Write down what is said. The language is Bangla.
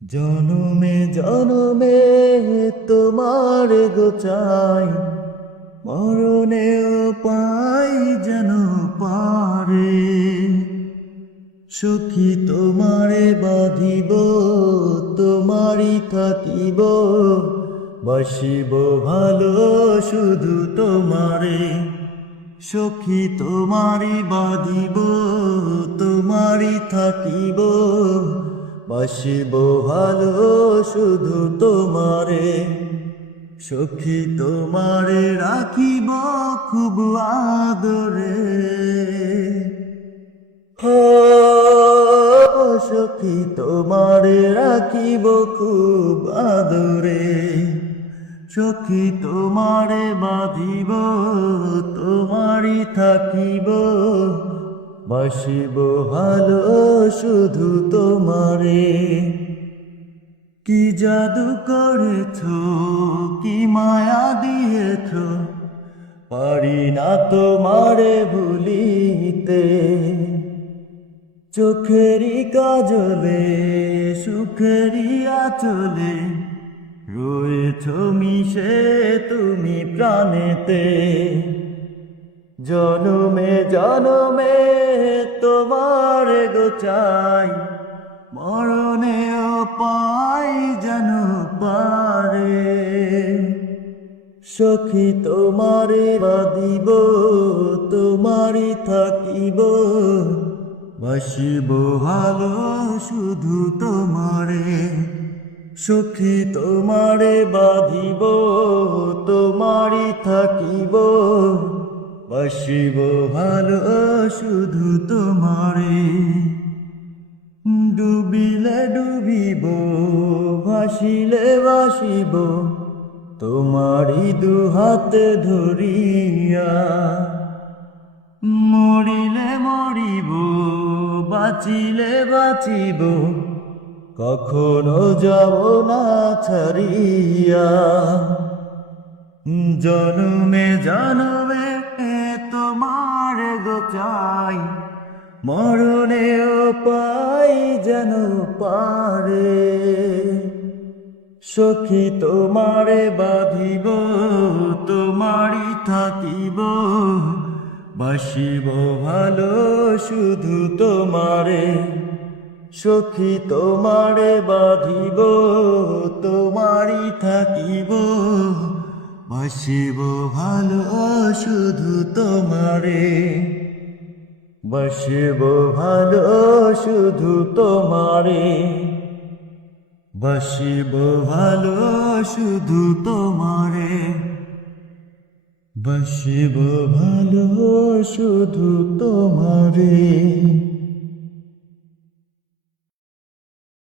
জনমে জনমে তোমার গোচাই, মরণেও পাই যেন পারে। সখী তোমারে বাঁধিব, তোমারই থাকিব, বাসিব ভালো শুধু তোমারে। সখী তোমারই বাঁধিব, তোমারই থাকিব, বাসিব ভালো শুধু তোমারে। সখী তোমারে রাখিব খুব আদরে। ও সখী তোমারে রাখিব খুব আদরে। সখী তোমারে বাঁধিব, তোমারই থাকিব, বাসিব ভালো শুধু তোমারে। কি জাদু করেছ, কি মায়া দিয়েছ, পারি না তোমারে ভুলিতে। চোখেরই কাজলে, সুখেরই আঁচলে, রয়েছ মিশে তুমি প্রাণেতে। জনমে জনমে তোমার গোচাই, মরণেও পাই যেন পারে। সখী তোমারে বাঁধিব, তোমারই থাকিব, বাসিব ভালো শুধু তোমারে। সখী তোমারে বাঁধিব, তোমারই থাকিব, বাসিব ভালো শুধু তোমারে। ডুবিলে ডুবিব, ভাসিলে ভাসিব, তোমারই দুহাতে ধরিয়া। মরিলে মরিব, বাঁচিলে বাঁচিব, কখনো যাব না ছাড়িয়া। জনমে জনমে তোমার গোচাই, মরণেও পাই যেন পারে। সখী তোমারে বাঁধিব, তোমারই থাকিব, বাসিব ভালো শুধু তোমারে। সখী তোমারে বাঁধিব, তোমারই থাকিব, বাসিব ভালো শুধু তোমারে। বাসিব ভালো শুধু তোমারে। বাসিব ভালো শুধু তোমারে। বাসিব ভালো শুধু তোমারে।